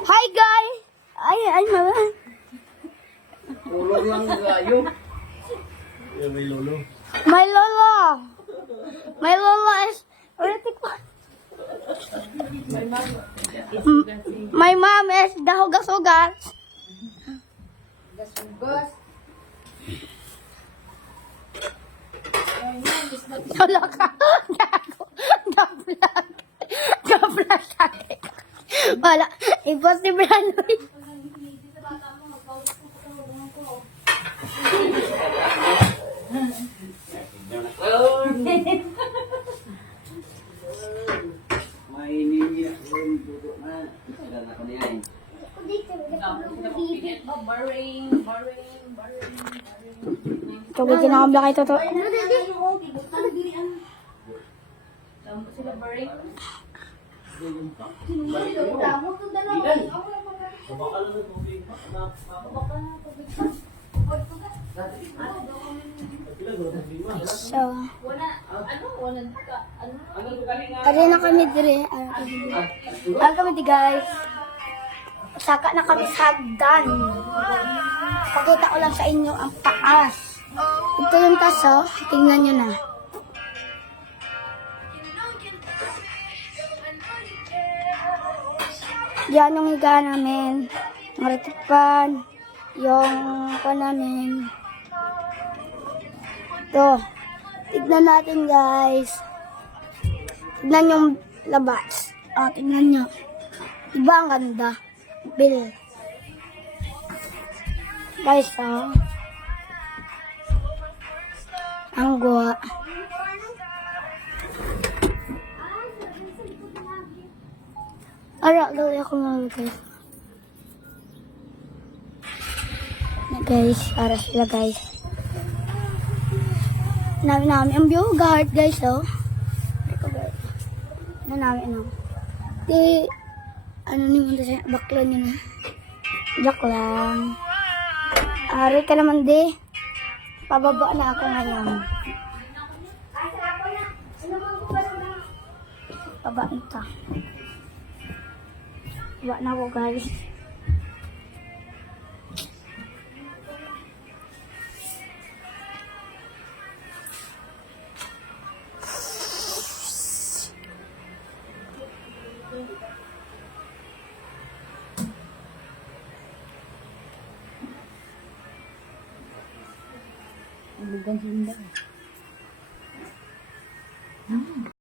Hi guys! Ay, mga. Ulong lang gayo. May lolo. My lolo! My lolo is ritik pa. My mom is dahugas-ugas. Wala ka. Gago. Gablag. Gablag tayo. Wala. Impossible ano yun. May ninja. Duduk na. Sudah nak niyan. Tugod kinakabla kayo to. So, ari na kami dire. Ari kami di guys. Saka na kami sa hagdan. Pakita ko lang sa inyo ang taas. Ito yung taas, oh. Tingnan nyo na. Yan yung higa namin. Maritipan. Yung pa namin. Ito. Tignan natin, guys. Tignan yung labas. Oh, tignan nyo. Diba ang ganda? Bill. Guys, oh. Ang guwa. Ara, gawin ako mga guys. Na guys, para sila guys. Namin ang view guard guys, oh. Ano namin, ano. Di, ano ni mo sa bakla niya na. Joke lang. Ari ka naman di. Pababa na ako ngayon. Baba nito. Baba na ako guys. Ang